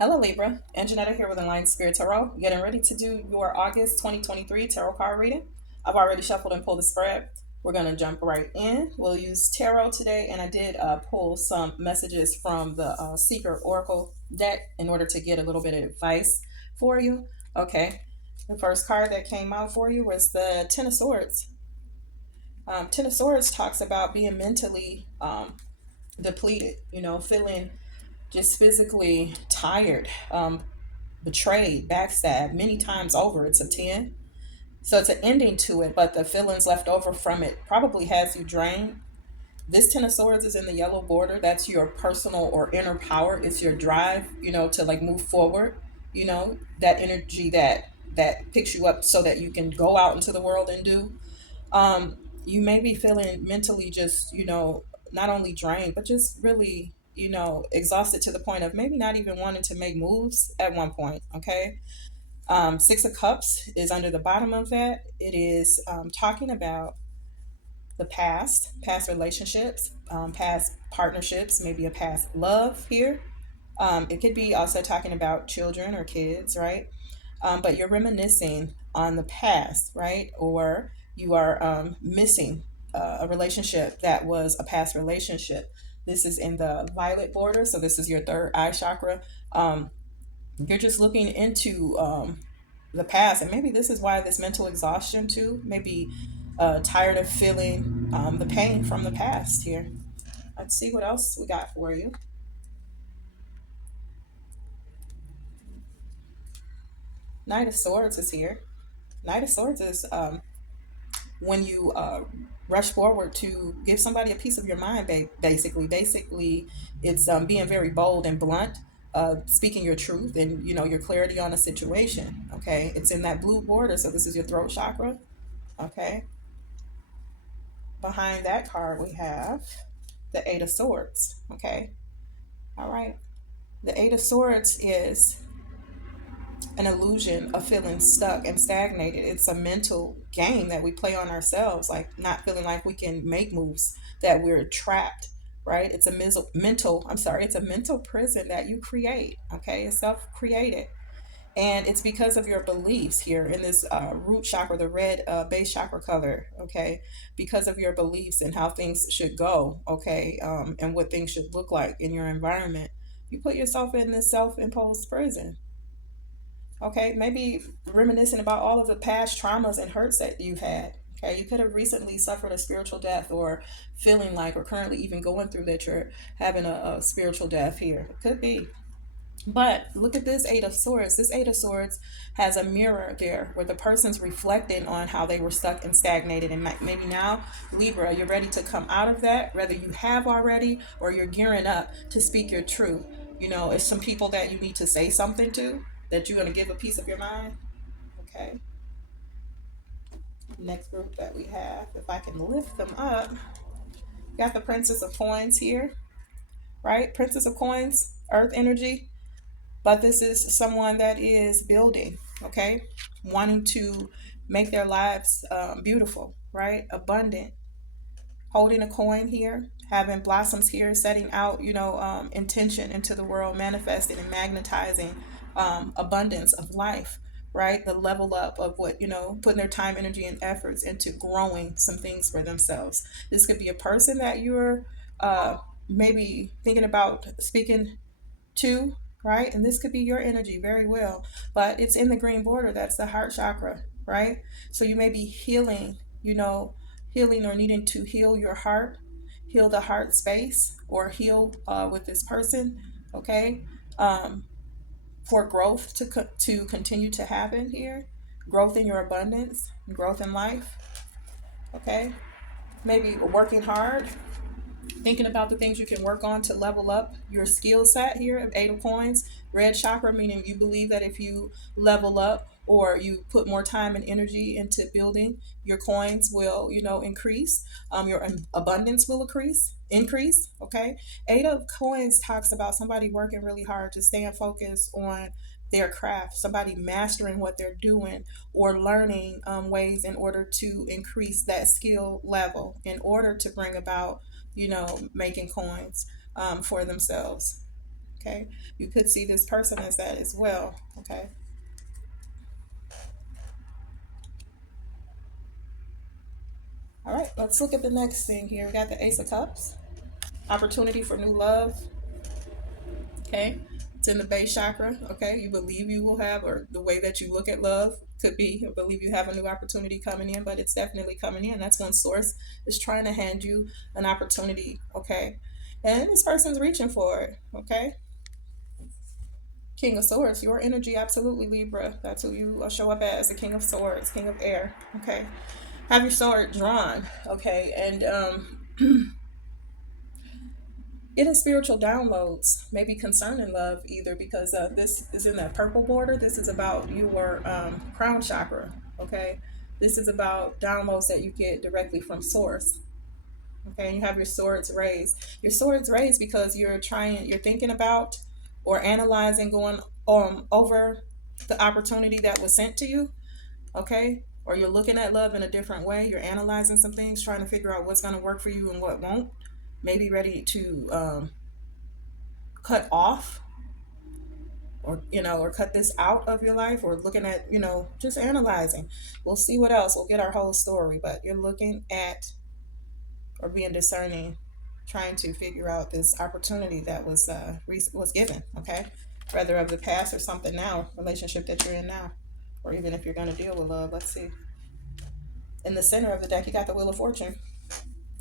Hello Libra, and Janetta here with Enlightened Spirit Tarot, getting ready to do your August 2023 tarot card reading. I've already shuffled and pulled the spread. We're going to jump right in. We'll use tarot today, and I did pull some messages from the Secret Oracle deck in order to get a little bit of advice for you. Okay, the first card that came out for you was the Ten of Swords. Ten of Swords talks about being mentally depleted, feeling just physically tired, betrayed, backstabbed many times over. It's a 10. So it's an ending to it, but the feelings left over from it probably has you drained. This Ten of Swords is in the yellow border. That's your personal or inner power. It's your drive, to like move forward, that energy that picks you up so that you can go out into the world and do. You may be feeling mentally just, not only drained, but just really, exhausted to the point of maybe not even wanting to make moves at one point. Okay. Six of Cups is under the bottom of that. It is talking about the past relationships, past partnerships, maybe a past love here. It could be also talking about children or kids, right? But you're reminiscing on the past, right? Or you are missing a relationship that was a past relationship. This is in the violet border, so this is your third eye chakra. You're just looking into the past, and maybe this is why this mental exhaustion too. Maybe tired of feeling the pain from the past here. Let's see what else we got for you. Knight of Swords is here. Knight of Swords is when you rush forward to give somebody a piece of your mind. Basically, it's being very bold and blunt, speaking your truth and your clarity on a situation. Okay, it's in that blue border, so this is your throat chakra. Okay, behind that card we have the Eight of Swords. Okay, all right. The Eight of Swords is an illusion of feeling stuck and stagnated. It's a mental game that we play on ourselves, like not feeling like we can make moves, that we're trapped, right? It's a it's a mental prison that you create, okay? It's self-created. And it's because of your beliefs here in this root chakra, the red base chakra color, okay? Because of your beliefs and how things should go, okay? And what things should look like in your environment. You put yourself in this self-imposed prison. Okay, maybe reminiscing about all of the past traumas and hurts that you've had. Okay, you could have recently suffered a spiritual death, or feeling like, or currently even going through that you're having a spiritual death here. It could be. But look at this Eight of Swords. This Eight of Swords has a mirror there where the person's reflecting on how they were stuck and stagnated. And maybe now, Libra, you're ready to come out of that, whether you have already or you're gearing up to speak your truth. It's some people that you need to say something to, that you're going to give a piece of your mind. Okay. Next group that we have, if I can lift them up, got the Princess of Coins here, right? Princess of Coins, Earth energy. But this is someone that is building, okay? Wanting to make their lives beautiful, right? Abundant. Holding a coin here, having blossoms here, setting out, intention into the world, manifesting and magnetizing abundance of life, right? The level up of what, putting their time, energy, and efforts into growing some things for themselves. This could be a person that you're maybe thinking about speaking to, right? And this could be your energy very well, but it's in the green border. That's the heart chakra, right? So you may be healing, healing or needing to heal your heart, heal the heart space, or heal with this person, okay? For growth to continue to happen here, growth in your abundance, growth in life, okay? Maybe working hard, thinking about the things you can work on to level up your skill set here of Eight of Coins. Red chakra, meaning you believe that if you level up or you put more time and energy into building, your coins will, increase. Your abundance will increase. Okay. Eight of Coins talks about somebody working really hard to stay focused on their craft, somebody mastering what they're doing, or learning ways in order to increase that skill level in order to bring about, making coins for themselves. Okay, you could see this person as that as well. Okay, all right, let's look at the next thing here. We got the Ace of Cups, opportunity for new love. Okay, it's in the base chakra. Okay, you believe you will have, or the way that you look at love could be, I believe you have a new opportunity coming in, but it's definitely coming in. That's when source is trying to hand you an opportunity. Okay, and this person's reaching for it. Okay, King of Swords, your energy, absolutely Libra. That's who you show up as, the King of Swords, King of Air. Okay, have your sword drawn. Okay, and getting spiritual downloads, maybe concerning love, either because this is in that purple border. This is about your crown chakra. Okay, this is about downloads that you get directly from source. Okay, you have your swords raised. Your swords raised because you're thinking about or analyzing, going over the opportunity that was sent to you. Okay, or you're looking at love in a different way. You're analyzing some things, trying to figure out what's going to work for you and what won't. Maybe ready to cut off, or or cut this out of your life, or looking at, just analyzing. We'll see what else. We'll get our whole story, but you're looking at, or being discerning, trying to figure out this opportunity that was given. Okay, whether of the past or something now, relationship that you're in now, or even if you're going to deal with love. Let's see. In the center of the deck, you got the Wheel of Fortune.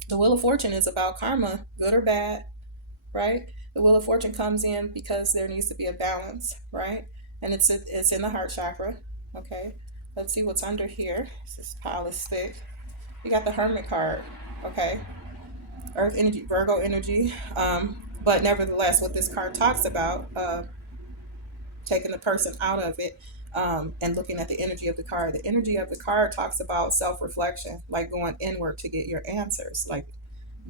The Wheel of Fortune is about karma, good or bad, right? The Wheel of Fortune comes in because there needs to be a balance, right? And it's in the heart chakra. Okay, let's see what's under here. This pile is thick. You got the Hermit card. Okay, Earth energy, Virgo energy. But nevertheless, what this card talks about, taking the person out of it, and looking at the energy of the card. The energy of the card talks about self-reflection, like going inward to get your answers, like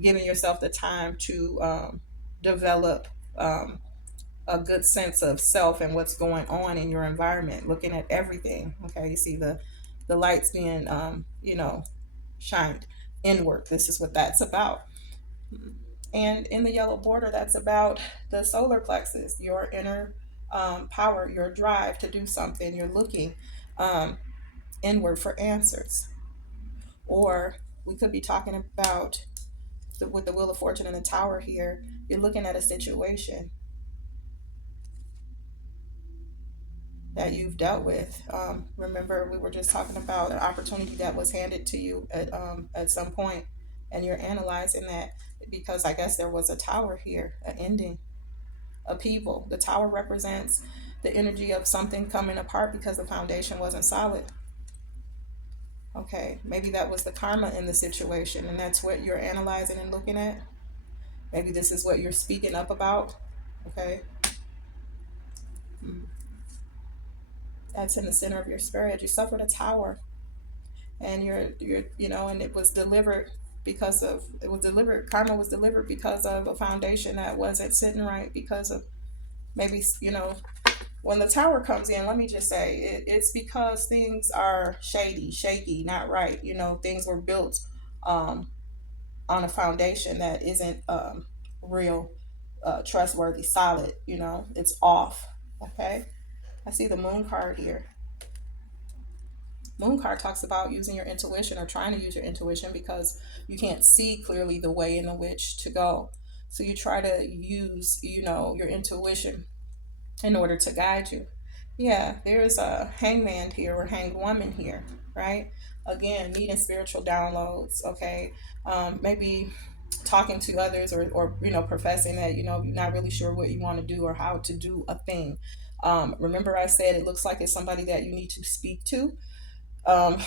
giving yourself the time to develop a good sense of self and what's going on in your environment, looking at everything. Okay, you see the lights being shined inward. This is what that's about. And in the yellow border, that's about the solar plexus, your inner power, your drive to do something. You're looking um, inward for answers. Or we could be talking about with the Wheel of Fortune and the Tower here, you're looking at a situation that you've dealt with. Remember, we were just talking about an opportunity that was handed to you at some point, and you're analyzing that because I guess there was a tower here, an ending, upheaval. The tower represents the energy of something coming apart because the foundation wasn't solid. Okay, maybe that was the karma in the situation, and that's what you're analyzing and looking at. Maybe this is what you're speaking up about. Okay, that's in the center of your spirit. You suffered a tower, and and it was delivered because of it was delivered. Karma was delivered because of a foundation that wasn't sitting right. Because of maybe when the tower comes in, let me just say it's because things are shady, shaky, not right. Things were built um, on a foundation that isn't real, trustworthy, solid. It's off. Okay, I see the Moon card here. Moon card talks about using your intuition, or trying to use your intuition, because you can't see clearly the way in which to go. So you try to use, your intuition in order to guide you. Yeah, there's a hangman here, or hanged woman here, right? Again, needing spiritual downloads. Okay, maybe talking to others, or professing that you're not really sure what you want to do or how to do a thing. Remember, I said it looks like it's somebody that you need to speak to um,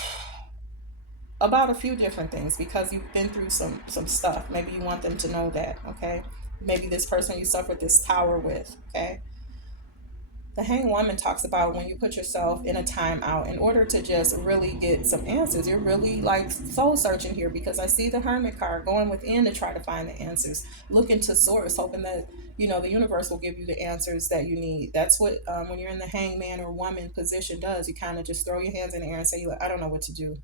about a few different things, because you've been through some stuff. Maybe you want them to know that. Okay, maybe this person you suffered this tower with. Okay, the hanged woman talks about when you put yourself in a timeout in order to just really get some answers. You're really like soul searching here, because I see the hermit card, going within to try to find the answers, looking to source, hoping that the universe will give you the answers that you need. That's what when you're in the hangman or woman position does. You kind of just throw your hands in the air and say, I don't know what to do.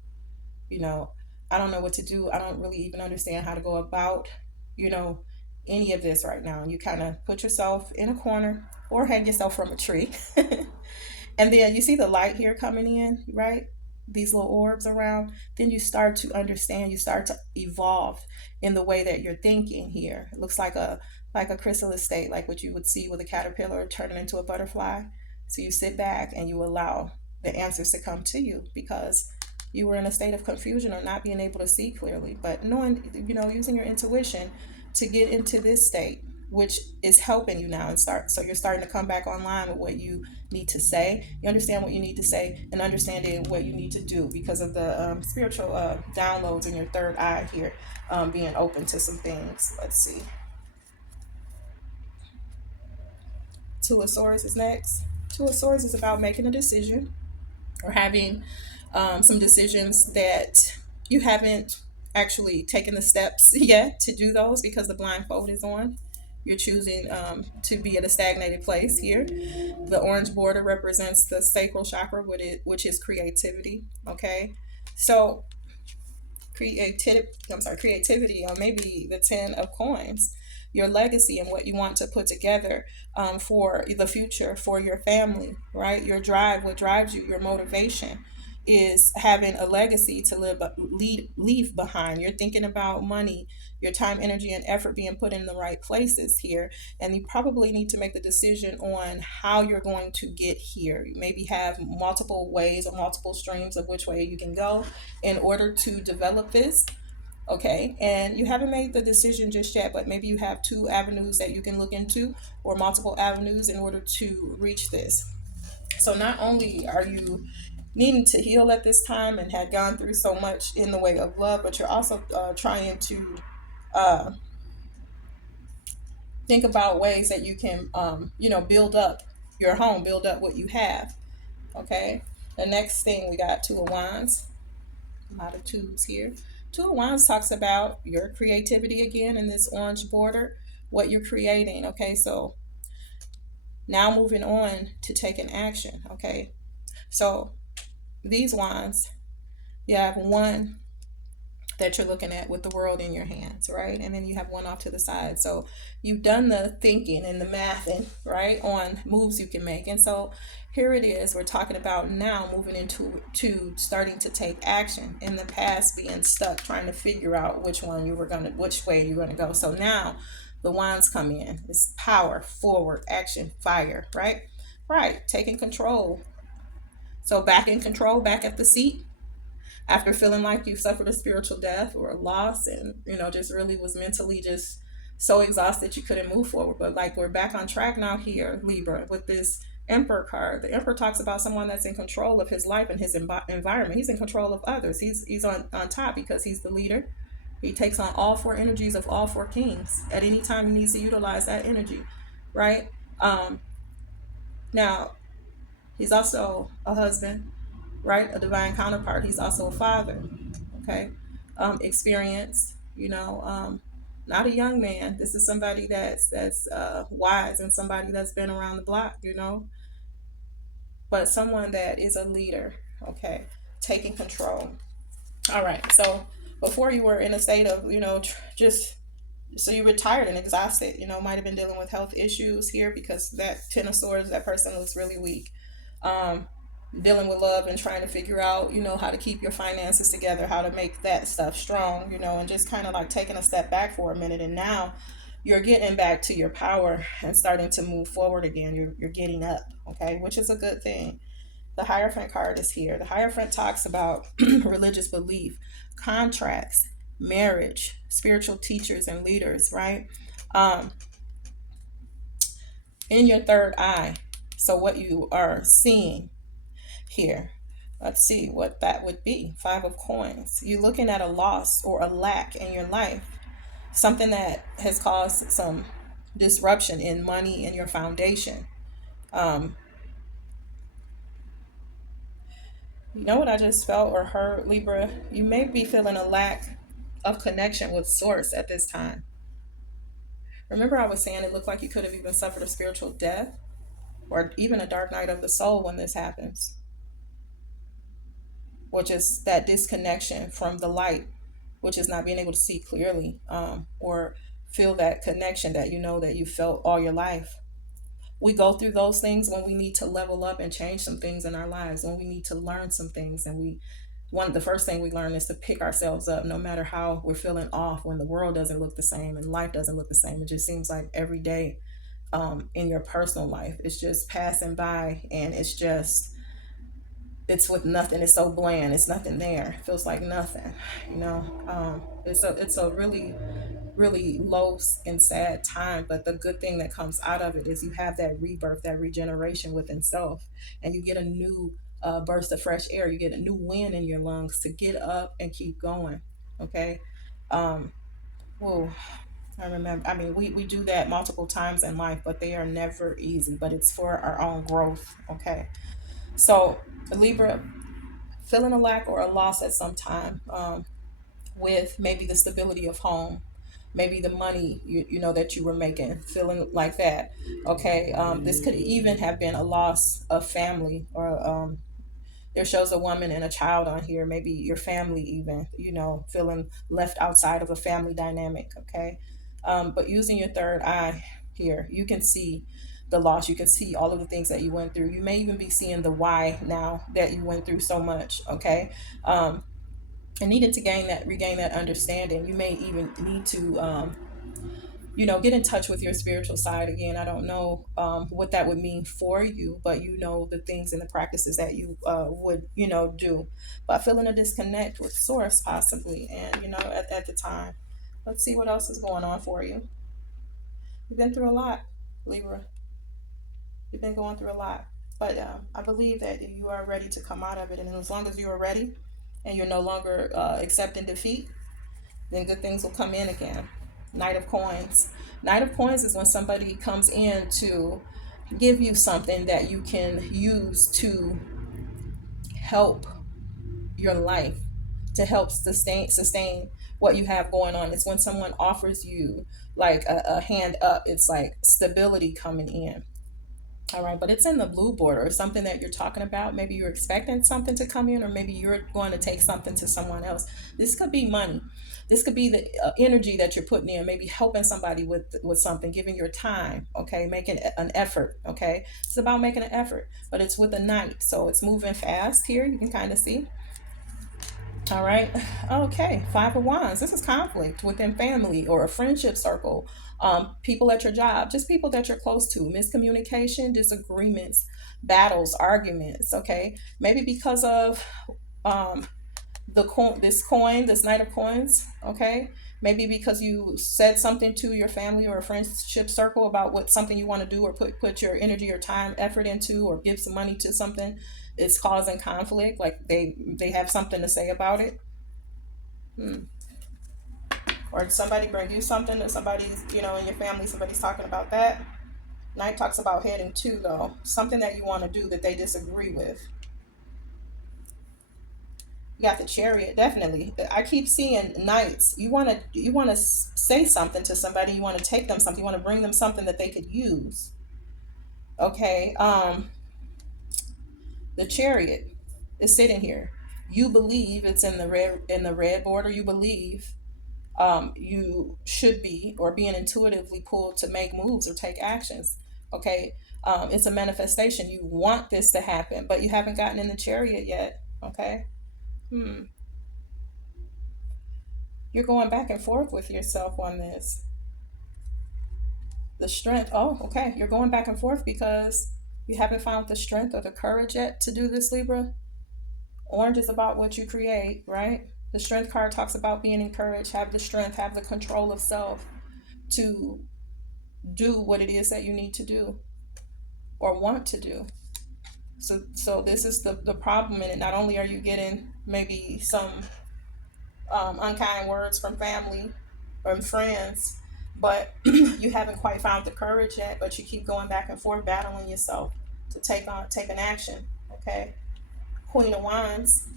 you know I don't know what to do. I don't really even understand how to go about you know any of this right now, and you kind of put yourself in a corner or hang yourself from a tree. And then you see the light here coming in, right? These little orbs around. Then you start to understand, you start to evolve in the way that you're thinking here. It looks like a chrysalis state, like what you would see with a caterpillar turning into a butterfly. So you sit back and you allow the answers to come to you because you were in a state of confusion or not being able to see clearly. But knowing, using your intuition to get into this state, which is helping you now and start. So you're starting to come back online with what you need to say. You understand what you need to say and understanding what you need to do because of the spiritual downloads in your third eye here being open to some things. Let's see. Two of Swords is next. Two of Swords is about making a decision or having some decisions that you haven't actually taken the steps yet to do those because the blindfold is on. You're choosing to be at a stagnated place here. The orange border represents the sacral chakra, which is creativity. Okay, so creativity, or maybe the 10 of coins, your legacy and what you want to put together for the future, for your family, right? Your drive, what drives you, your motivation is having a legacy to leave behind. You're thinking about money, your time, energy, and effort being put in the right places here. And you probably need to make the decision on how you're going to get here. You maybe have multiple ways or multiple streams of which way you can go in order to develop this. Okay, and you haven't made the decision just yet, but maybe you have 2 avenues that you can look into or multiple avenues in order to reach this. So not only are you needing to heal at this time and had gone through so much in the way of love, but you're also trying to uh, think about ways that you can, build up your home, build up what you have. Okay, the next thing we got Two of Wands. A lot of twos here. Two of Wands talks about your creativity again in this orange border, what you're creating. Okay, so now moving on to taking action. Okay, so these wands, you have one that you're looking at with the world in your hands, right? And then you have one off to the side. So you've done the thinking and the mathing, right, on moves you can make. And so here it is. We're talking about now moving into starting to take action. In the past, being stuck, trying to figure out which way you're gonna go. So now the wands come in. It's power, forward, action, fire, right? Right, taking control. So back in control, back at the seat, after feeling like you've suffered a spiritual death or a loss and just really was mentally just so exhausted you couldn't move forward. But like we're back on track now here, Libra, with this Emperor card. The Emperor talks about someone that's in control of his life and his environment. He's in control of others. He's on top because he's the leader. He takes on all 4 energies of all 4 kings at any time he needs to utilize that energy, right? Now he's also a husband, right? A divine counterpart. He's also a father. Okay, experienced. Not a young man. This is somebody that's wise and somebody that's been around the block. But someone that is a leader. Okay, taking control. All right. So before you were in a state of just so you were tired and exhausted. Might have been dealing with health issues here because that 10 of Swords, that person looks really weak. Dealing with love and trying to figure out, how to keep your finances together, how to make that stuff strong, and just kind of like taking a step back for a minute. And now you're getting back to your power and starting to move forward again. You're getting up, okay, which is a good thing. The Hierophant card is here. The Hierophant talks about religious belief, contracts, marriage, spiritual teachers and leaders, right? In your third eye. So what you are seeing here, let's see what that would be. 5 of coins. You're looking at a loss or a lack in your life, something that has caused some disruption in money and your foundation. You know what I just felt or heard, Libra? You may be feeling a lack of connection with source at this time. Remember I was saying it looked like you could have even suffered a spiritual death or even a dark night of the soul when this happens, which is that disconnection from the light, which is not being able to see clearly, or feel that connection that you know that you felt all your life. We go through those things when we need to level up and change some things in our lives, when we need to learn some things. And the first thing we learn is to pick ourselves up no matter how we're feeling off, when the world doesn't look the same and life doesn't look the same. It just seems like every day in your personal life it's just passing by, and it's with nothing. It's so bland. It's nothing there. It feels like nothing. It's a really really low and sad time. But the good thing that comes out of it is you have that rebirth, that regeneration within self, and you get a new burst of fresh air. You get a new wind in your lungs to get up and keep going. Okay. Um, whoa. I remember. I mean, we do that multiple times in life, but they are never easy. But it's for our own growth. Okay. So Libra, feeling a lack or a loss at some time, with maybe the stability of home, maybe the money you know that you were making, feeling like that. Okay, this could even have been a loss of family, or there shows a woman and a child on here, maybe your family even, feeling left outside of a family dynamic. Okay, but using your third eye here, you can see the loss. You can see all of the things that you went through. You may even be seeing the why now that you went through so much. Okay, and needed to regain that understanding. You may even need to get in touch with your spiritual side again. I don't know what that would mean for you, but the things and the practices that you would do, but feeling a disconnect with source possibly. And at the time, let's see what else is going on for you. You've been through a lot, Libra. You've been going through a lot, but I believe that you are ready to come out of it. And as long as you are ready and you're no longer accepting defeat, then good things will come in again. Knight of Coins. Knight of Coins is when somebody comes in to give you something that you can use to help your life, to help sustain what you have going on. It's when someone offers you like a hand up. It's like stability coming in. All right, but it's in the blue border. It's something that you're talking about. Maybe you're expecting something to come in, or maybe you're going to take something to someone else. This could be money. This could be the energy that you're putting in, maybe helping somebody with something, giving your time. Okay, making an effort. Okay, it's about making an effort, but it's with a knight, so it's moving fast here. You can kind of see. All right. Okay. Five of Wands. This is conflict within family or a friendship circle. People at your job, just people that you're close to. Miscommunication, disagreements, battles, arguments. Okay. Maybe because of um, this Knight of Coins. Okay. Maybe because you said something to your family or a friendship circle about what something you want to do, or put your energy or time, effort into, or give some money to something. It's causing conflict. Like they have something to say about it. Hmm. Or somebody bring you something that somebody's, in your family, somebody's talking about that. Knight talks about heading to, though, something that you want to do that they disagree with. You got the Chariot, definitely. I keep seeing knights. You want to say something to somebody. You want to take them something. You want to bring them something that they could use. Okay. The Chariot is sitting here. You believe it's in the red border. You believe you should be, or being intuitively pulled to make moves or take actions. Okay. It's a manifestation. You want this to happen, but you haven't gotten in the Chariot yet. Okay. Hmm. You're going back and forth with yourself on this. The strength. Oh, okay. You're going back and forth because you haven't found the strength or the courage yet to do this, Libra. Orange is about what you create, right? The strength card talks about being encouraged, have the strength, have the control of self to do what it is that you need to do or want to do. So this is the problem in it. Not only are you getting maybe some unkind words from family or friends, but you haven't quite found the courage yet. But you keep going back and forth, battling yourself to take an action. Okay, Queen of Wands,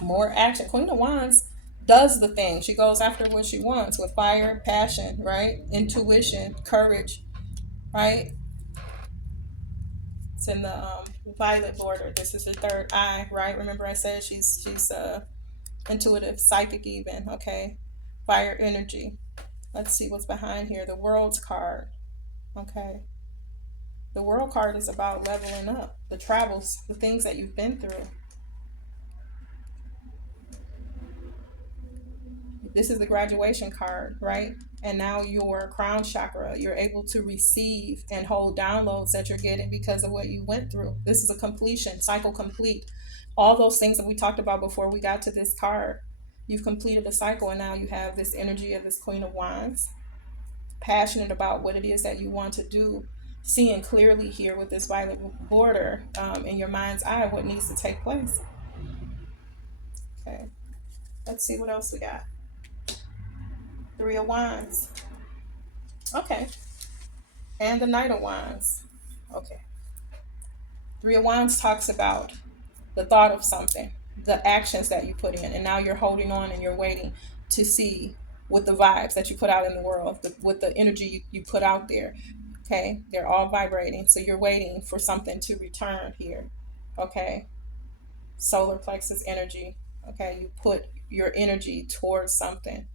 more action. Queen of Wands does the thing. She goes after what she wants with fire, passion, right? Intuition, courage, right? It's in the violet border. This is her third eye, right? Remember I said she's intuitive, psychic even. Okay, fire energy. Let's see what's behind here. The World's card. Okay. The World card is about leveling up, the travels, the things that you've been through. This is the graduation card, right? And now your crown chakra, you're able to receive and hold downloads that you're getting because of what you went through. This is a completion, cycle complete. All those things that we talked about before we got to this card, you've completed a cycle, and now you have this energy of this Queen of Wands, passionate about what it is that you want to do, seeing clearly here with this violet border in your mind's eye what needs to take place. Okay, let's see what else we got. Three of Wands. Okay. And the Knight of Wands. Okay. Three of Wands talks about the thought of something, the actions that you put in, and now you're holding on and you're waiting to see with the vibes that you put out in the world, with the energy you put out there. Okay. They're all vibrating. So you're waiting for something to return here. Okay. Solar plexus energy. Okay. You put your energy towards something.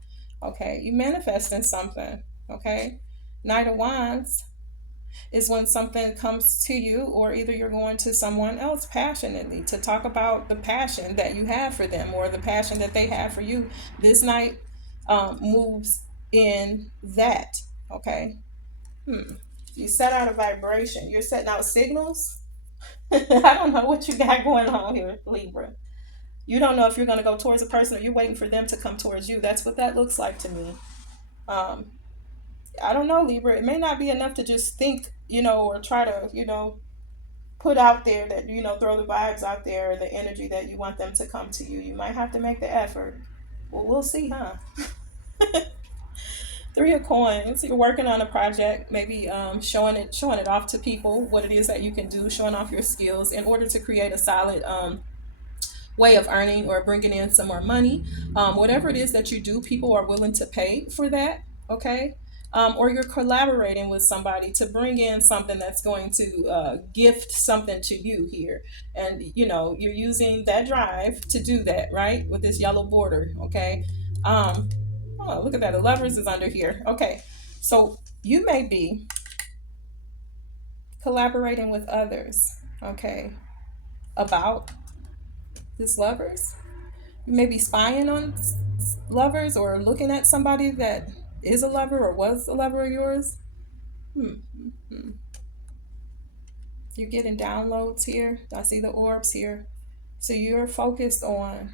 Okay. You manifesting something. Okay. Knight of Wands is when something comes to you, or either you're going to someone else passionately to talk about the passion that you have for them or the passion that they have for you. This night moves in that. Okay. You set out a vibration. You're setting out signals. I don't know what you got going on here, Libra. You don't know if you're going to go towards a person or you're waiting for them to come towards you. That's what that looks like to me. Um, I don't know, Libra. It may not be enough to just think, or try to, put out there that, throw the vibes out there, the energy that you want them to come to you. You might have to make the effort. Well, we'll see, huh? Three of Coins. You're working on a project, maybe showing it off to people what it is that you can do, showing off your skills in order to create a solid way of earning or bringing in some more money. Whatever it is that you do, people are willing to pay for that. Okay. Or you're collaborating with somebody to bring in something that's going to gift something to you here. And, you're using that drive to do that, right? With this yellow border. Okay. Oh, look at that. The Lovers is under here. Okay. So you may be collaborating with others. Okay. About this Lovers. You may be spying on lovers or looking at somebody that is a lover or was a lover of yours. You're getting downloads here. I see the orbs here. So you're focused on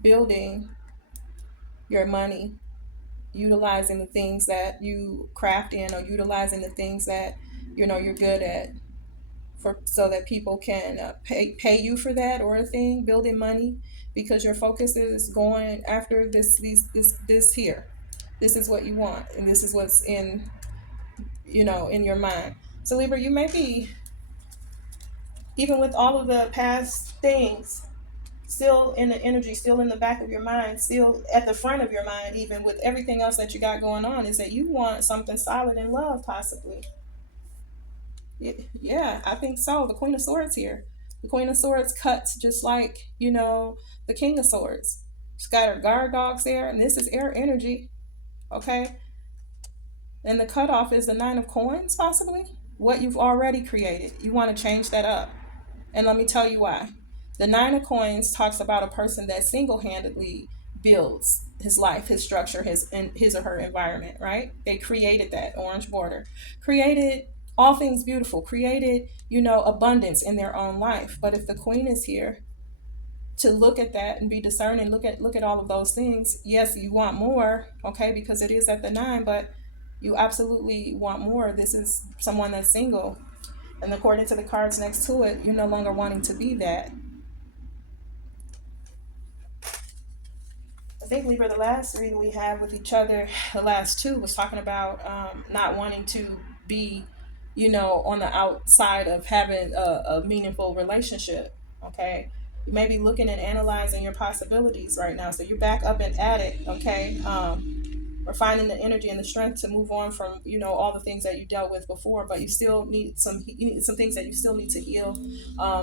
building your money, utilizing the things that you craft in, or utilizing the things that you're good at, so that people can pay you for that or a thing, building money, because your focus is going after this here. This is what you want, and this is what's in your mind. So Libra, you may be, even with all of the past things still in the energy, still in the back of your mind, still at the front of your mind, even with everything else that you got going on, is that you want something solid in love, possibly. Yeah, I think so. The Queen of Swords here. The Queen of Swords cuts just like, the King of Swords. She's got her guard dogs there, and this is air energy. Okay. And the cutoff is the Nine of Coins, possibly. What you've already created. You want to change that up. And let me tell you why. The Nine of Coins talks about a person that single-handedly builds his life, his structure, his or her environment, right? They created that orange border, created all things beautiful, created, abundance in their own life. But if the Queen is here to look at that and be discerning, look at all of those things, yes, you want more, okay, because it is at the 9, but you absolutely want more. This is someone that's single. And according to the cards next to it, you're no longer wanting to be that. I think, Libra, the last reading we had with each other, the last two, was talking about not wanting to be, on the outside of having a meaningful relationship. Okay. You may be looking and analyzing your possibilities right now. So you're back up and at it. Okay. Or finding the energy and the strength to move on from, all the things that you dealt with before, but you still need some things that you still need to heal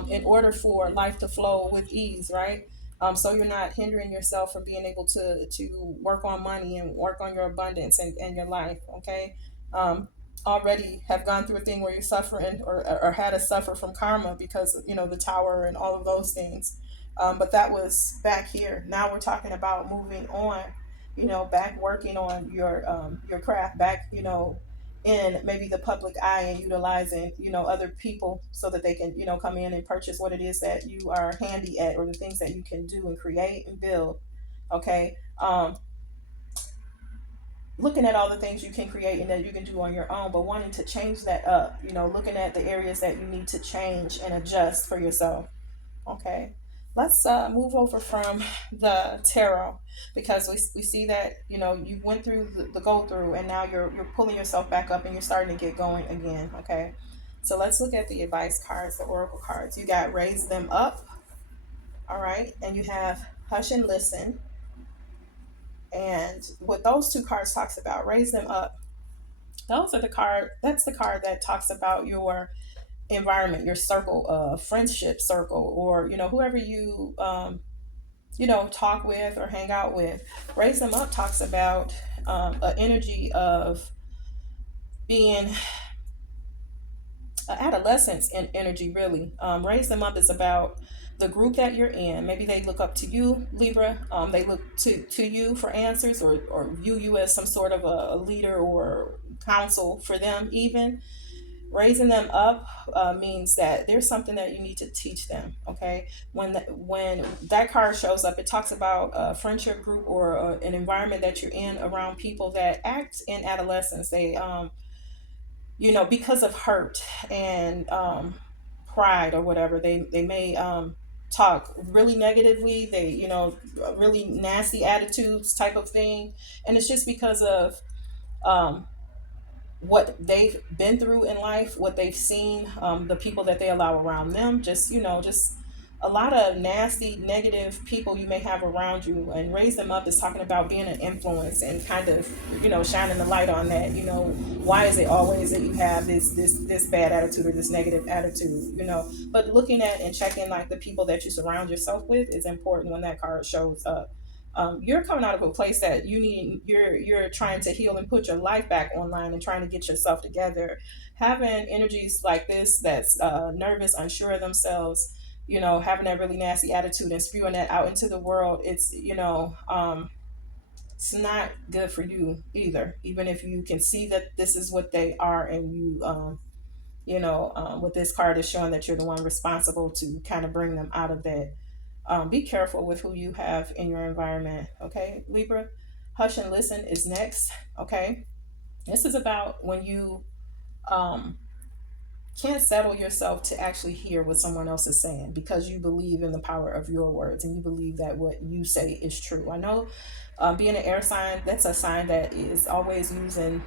in order for life to flow with ease, right? So you're not hindering yourself from being able to work on money and work on your abundance and your life. Okay. um, Already have gone through a thing where you're suffering or had to suffer from karma because the tower and all of those things. But that was back here. Now we're talking about moving on, back working on your craft, back, in maybe the public eye, and utilizing other people so that they can come in and purchase what it is that you are handy at, or the things that you can do and create and build. Okay. Looking at all the things you can create and that you can do on your own, but wanting to change that up, looking at the areas that you need to change and adjust for yourself. Okay. Let's move over from the tarot, because we see that you went through the go through, and now you're pulling yourself back up and you're starting to get going again. Okay. So let's look at the advice cards, the oracle cards. You got raise them up. All right. And you have hush and listen. And what those two cards talks about, raise them up, those are the card that's the card that talks about your environment, your circle of friendship circle, or whoever you talk with or hang out with. Raise them up talks about an energy of being adolescence in energy, really. Raise them up is about the group that you're in. Maybe they look up to you, Libra. They look to you for answers, or view you as some sort of a leader or counsel for them. Even raising them up means that there's something that you need to teach them. Okay. When that card shows up, it talks about a friendship group, or an environment that you're in around people that act in adolescence. They because of hurt and pride or whatever, they may talk really negatively. They really nasty attitudes type of thing, and it's just because of um, what they've been through in life, what they've seen, the people that they allow around them, just a lot of nasty, negative people you may have around you. And raise them up is talking about being an influence and kind of, shining the light on that. Why is it always that you have this bad attitude or this negative attitude? But looking at and checking like the people that you surround yourself with is important when that card shows up. You're coming out of a place that you're trying to heal and put your life back online and trying to get yourself together. Having energies like this, that's nervous, unsure of themselves, having that really nasty attitude and spewing that out into the world, it's not good for you either. Even if you can see that this is what they are, and what this card is showing, that you're the one responsible to kind of bring them out of that. Be careful with who you have in your environment. Okay, Libra. Hush and listen is next. Okay, this is about when you um, can't settle yourself to actually hear what someone else is saying, because you believe in the power of your words and you believe that what you say is true. I know, being an air sign, that's a sign that is always using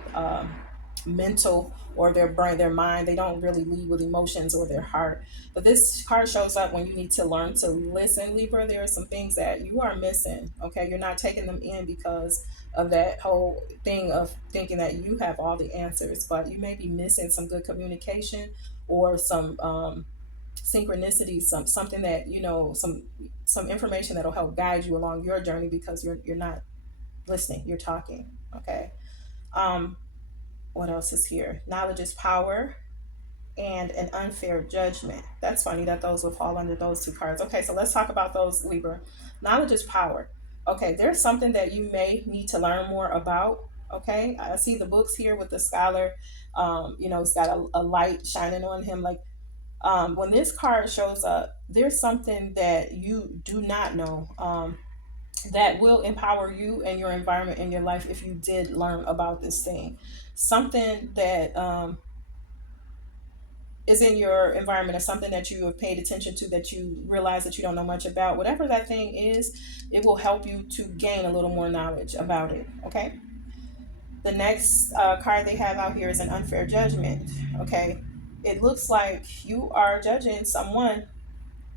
mental, or their brain, their mind. They don't really lead with emotions or their heart. But this card shows up when you need to learn to listen, Libra. There are some things that you are missing. Okay, you're not taking them in because of that whole thing of thinking that you have all the answers, but you may be missing some good communication, or some synchronicity, something that some information that'll help guide you along your journey, because you're not listening, you're talking. Okay. um what else is here? Knowledge is power, and an unfair judgment. That's funny that those will fall under those two cards. Okay, so let's talk about those, Libra. Knowledge is power. Okay, there's something that you may need to learn more about. Okay, I see the books here with the scholar. He's got a light shining on him. Like, when this card shows up, there's something that you do not know, that will empower you and your environment in your life if you did learn about this thing. Something that is in your environment, or something that you have paid attention to, that you realize that you don't know much about. Whatever that thing is, it will help you to gain a little more knowledge about it. Okay. The next card they have out here is an unfair judgment. Okay. It looks like you are judging someone,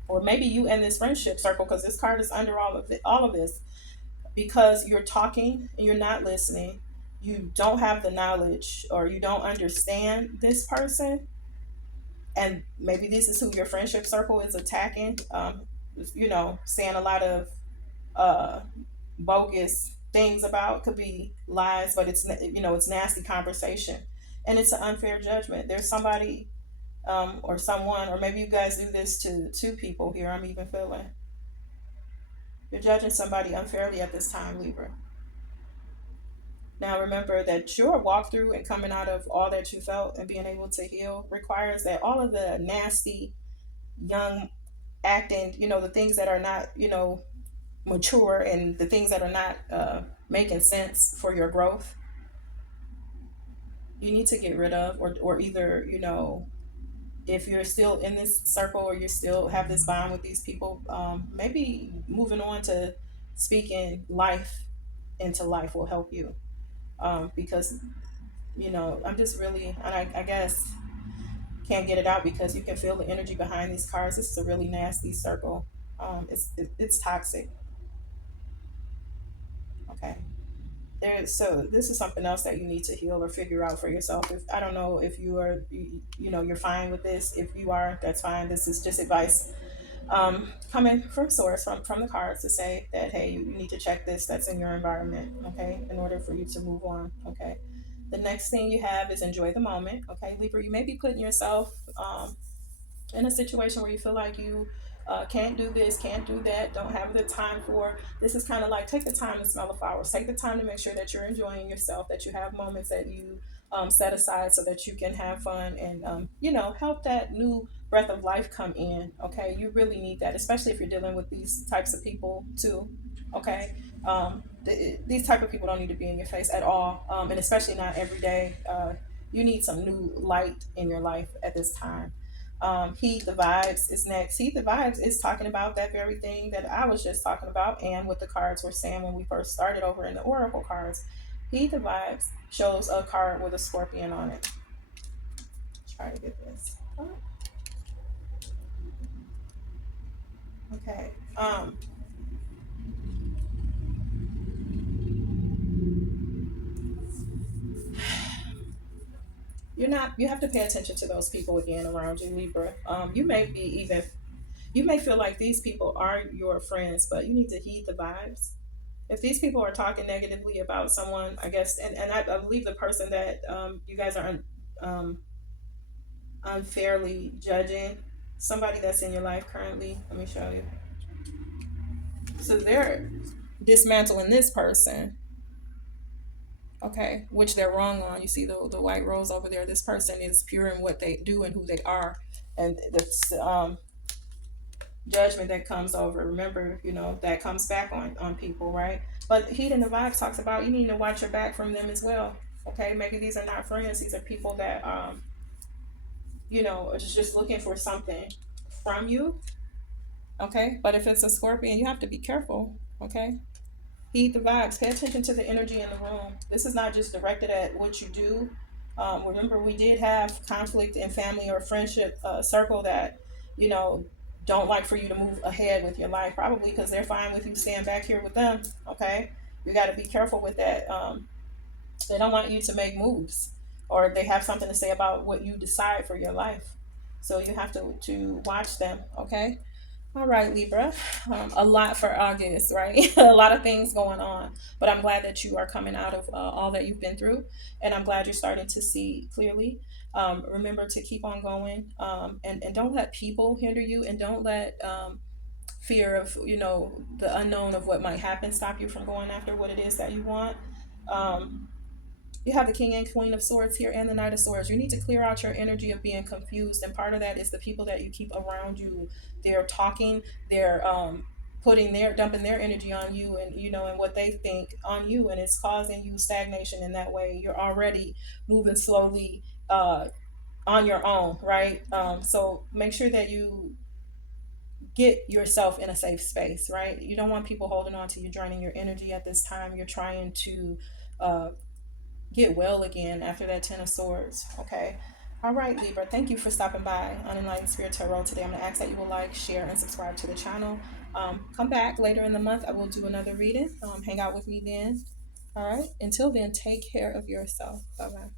or maybe you in this friendship circle, because this card is under all of this, because you're talking and you're not listening. You don't have the knowledge, or you don't understand this person, and maybe this is who your friendship circle is attacking. saying a lot of uh, bogus things about. Could be lies, but it's nasty conversation, and it's an unfair judgment. There's somebody, or someone, or maybe you guys do this to two people here. I'm even feeling you're judging somebody unfairly at this time, Libra. Now remember that your walkthrough and coming out of all that you felt and being able to heal requires that all of the nasty young acting, the things that are not, mature, and the things that are not making sense for your growth, you need to get rid of, or either, if you're still in this circle, or you still have this bond with these people, maybe moving on to speaking life into life will help you, because I'm just really, and I guess can't get it out because you can feel the energy behind these cards. This is a really nasty circle. It's toxic. Okay. So this is something else that you need to heal or figure out for yourself. If I don't know if you are, you're fine with this. If you are, that's fine. This is just advice, coming from source, from the cards, to say that, hey, you need to check this that's in your environment, okay, in order for you to move on. Okay. The next thing you have is enjoy the moment. Okay, Libra, you may be putting yourself in a situation where you feel like you can't do this, can't do that, don't have the time for. This is kind of like, take the time to smell the flowers. Take the time to make sure that you're enjoying yourself, that you have moments that you set aside so that you can have fun, and help that new breath of life come in. Okay, you really need that, especially if you're dealing with these types of people too. Okay. These type of people don't need to be in your face at all, and especially not every day. You need some new light in your life at this time. Heed the Vibes is next. Heed the Vibes is talking about that very thing that I was just talking about, and what the cards were saying when we first started over in the Oracle cards. Heed the Vibes shows a card with a scorpion on it. Try to get this. Okay. You have to pay attention to those people again around you, Libra. You may feel like these people are your friends, but you need to heed the vibes. If these people are talking negatively about someone, I guess, and I believe the person that you guys are um, unfairly judging, somebody that's in your life currently. Let me show you. So they're dismantling this person, okay, which they're wrong on. You see the white rose over there. This person is pure in what they do and who they are, and that's judgment that comes over. Remember, that comes back on people, right? But Heat in the Vibes talks about you need to watch your back from them as well. Okay, maybe these are not friends. These are people that are just looking for something from you. Okay, but if it's a Scorpion, you have to be careful. Okay, heed the vibes. Pay attention to the energy in the room. This is not just directed at what you do. Remember, we did have conflict in family or friendship circle that, you know, don't like for you to move ahead with your life, probably because they're fine with you staying back here with them. Okay, you got to be careful with that. They don't want you to make moves, or they have something to say about what you decide for your life. So you have to watch them. Okay. All right, Libra. A lot for August, right? A lot of things going on. But I'm glad that you are coming out of all that you've been through. And I'm glad you're starting to see clearly. Remember to keep on going, and don't let people hinder you, and don't let fear of, the unknown of what might happen stop you from going after what it is that you want. Um, you have the King and Queen of Swords here and the Knight of Swords. You need to clear out your energy of being confused, and part of that is the people that you keep around you. They're talking, they're dumping their energy on you, and and what they think on you, and it's causing you stagnation in that way. You're already moving slowly on your own, right? So make sure that you get yourself in a safe space, right? You don't want people holding on to you, draining your energy at this time. You're trying to uh, get well again after that Ten of Swords. Okay. All right, Libra. Thank you for stopping by on Enlightened Spirit Tarot today. I'm going to ask that you will like, share, and subscribe to the channel. Come back later in the month. I will do another reading. Hang out with me then. All right. Until then, take care of yourself. Bye bye.